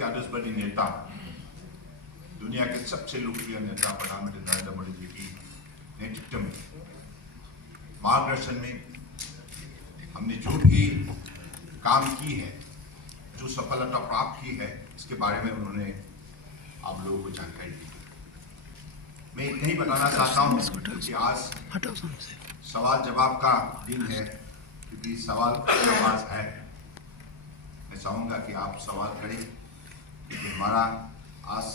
के आदर्शवादी नेता, दुनिया के सबसे लोकप्रिय नेता प्रधानमंत्री नरेंद्र मोदी जी की नेतृत्व में, मार्गदर्शन में हमने जो भी काम की है, जो सफलता प्राप्त की है, इसके बारे में उन्होंने आप लोगों को जानकारी दी। मैं इतना ही बताना चाहता हूँ कि आज सवाल जवाब का दिन है, क्योंकि सवाल आपके पास है। मैं चाहूँगा कि आप सवाल करें, क्योंकि हमारा आज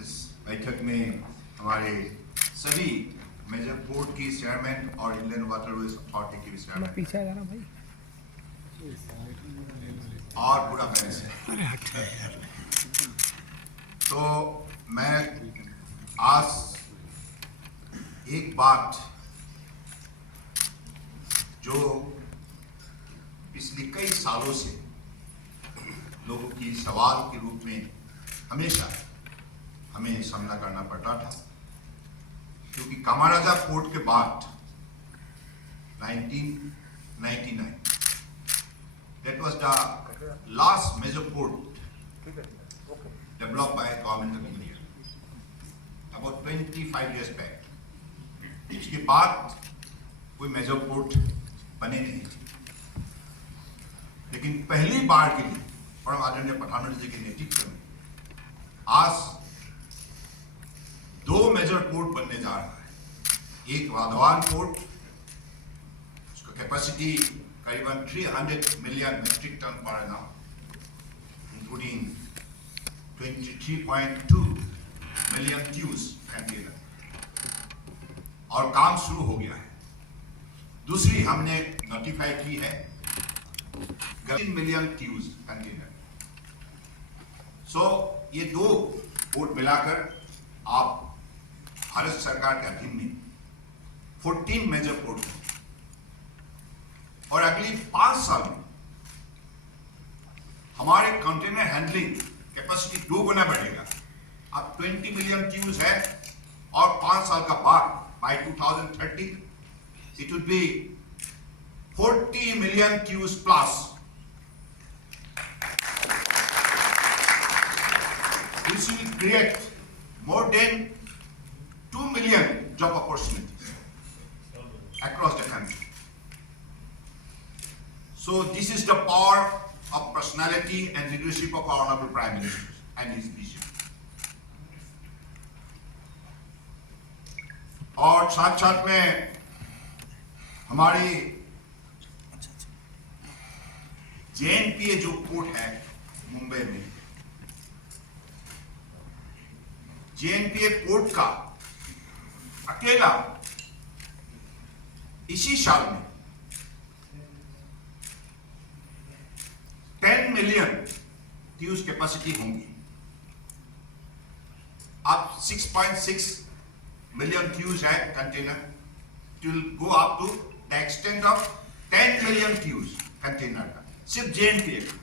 इस बैठक में हमारे सभी मेजर पोर्ट की चेयरमैन और इंडियन वाटरवेज अथॉरिटी की भी चेयरमैन पीछे जाना भाई और पूरा बैलेंस है। तो मैं आज एक बात जो पिछले कई सालों से लोगों की सवाल के रूप में हमेशा हमें सामना करना पड़ता था, क्योंकि कामाराजा पोर्ट के बाद 1999 that was the last major port developed by government of India about 25 years back. इसके बाद कोई मेजर पोर्ट बने नहीं थे, लेकिन पहली बार के लिए परम आदरणीय प्रधानमंत्री जी के नेतृत्व में आज दो मेजर पोर्ट बनने जा रहा है। एक वाधवान पोर्ट, उसका कैपेसिटी करीबन 300 million metric ton per annum, including 23.2 million क्यूज कंटेनर, और काम शुरू हो गया है। दूसरी हमने नोटिफाई की है 3 मिलियन क्यूज कंटेनर। ये दो पोर्ट मिलाकर आप भारत सरकार के अधीन में 14 मेजर पोर्ट हैं, और अगली 5 साल में हमारे कंटेनर हैंडलिंग कैपेसिटी 2 गुना बढ़ेगा। अब 20 मिलियन क्यूज है, और 5 साल का बाद bye 2030 it would be 40 million cues plus. This will create more than 2 million job opportunities across the country. So this is the power of personality and leadership of our Honorable Prime Minister and his vision. और साथ साथ में हमारी JNPA जो port है मुंबई में, JNPA port का अकेला इसी साल में 10 मिलियन क्यूज कैपेसिटी होंगी। अब 6.6 मिलियन क्यूज है container, it will go up to the extent of 10 million क्यूज कंटेनर का, सिर्फ JNPA का।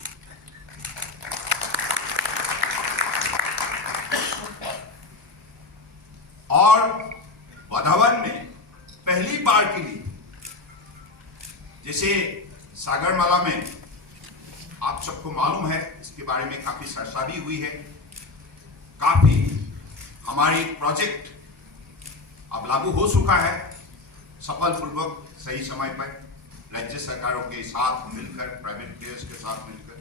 और वाधावन में पहली बार के लिए, जैसे सागरमाला में आप सबको मालूम है, इसके बारे में काफी चर्चा भी हुई है, काफी हमारी प्रोजेक्ट अब लागू हो चुका है सफलपूर्वक, सही समय पर राज्य सरकारों के साथ मिलकर, प्राइवेट प्लेयर्स के साथ मिलकर।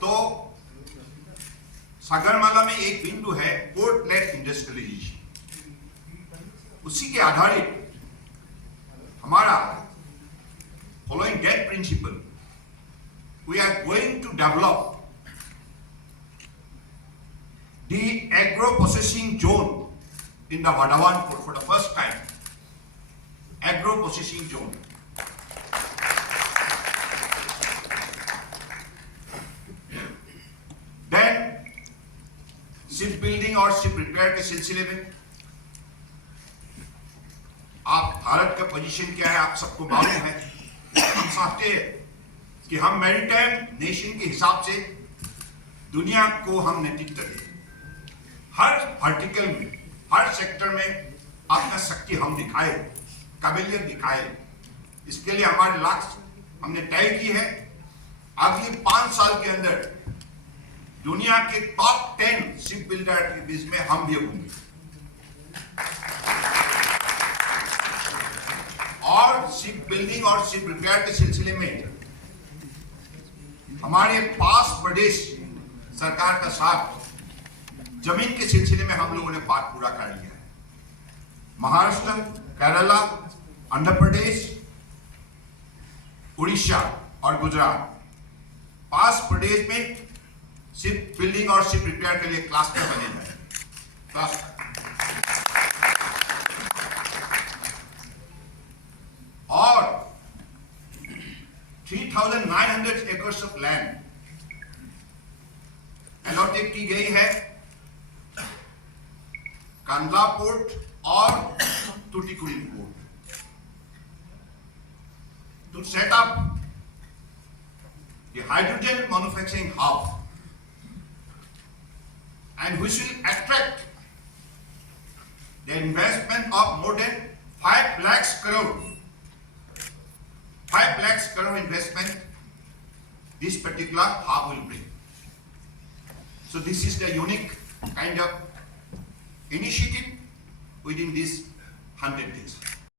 तो सागरमाला में एक बिंदु है पोर्ट लेड इंडस्ट्रियलाइजेशन, उसी के आधारित हमारा following that principle we are going to develop the agro processing zone in the Vadhavan port for the first time. Agro processing zone. Then ship building और ship repair के सिलसिले में आप भारत का पोजीशन क्या है आप सबको मालूम है। हम चाहते हैं कि हम मैरीटाइम नेशन के हिसाब से दुनिया को हम नेतृत्व दें, हर वर्टिकल में, हर सेक्टर में अपना शक्ति हम दिखाए, काबिलियत दिखाए। इसके लिए हमारे लक्ष्य हमने तय की है, अगले 5 साल के अंदर दुनिया के टॉप 10 शिप बिल्डर के बीच में हम भी होंगे। और शिप बिल्डिंग और शिप रिपेयर के सिलसिले में हमारे पास प्रदेश सरकार का साथ जमीन के सिलसिले में हम लोगों ने बात पूरा कर लिया है। महाराष्ट्र, केरला, आंध्र प्रदेश, उड़ीसा और गुजरात 5 प्रदेश में शिप बिल्डिंग और शिप रिपेयर के लिए क्लस्टर बने हैं। क्लस्टर और 3,900 एकर्स ऑफ लैंड अलॉटेड की गई है कांडला पोर्ट और Thoothukudi port to set up the hydrogen manufacturing hub and which will attract the investment of more than 5 lakhs crore. 5 lakhs crore investment this particular hub will bring. So this is the unique kind of initiative within these 100 days.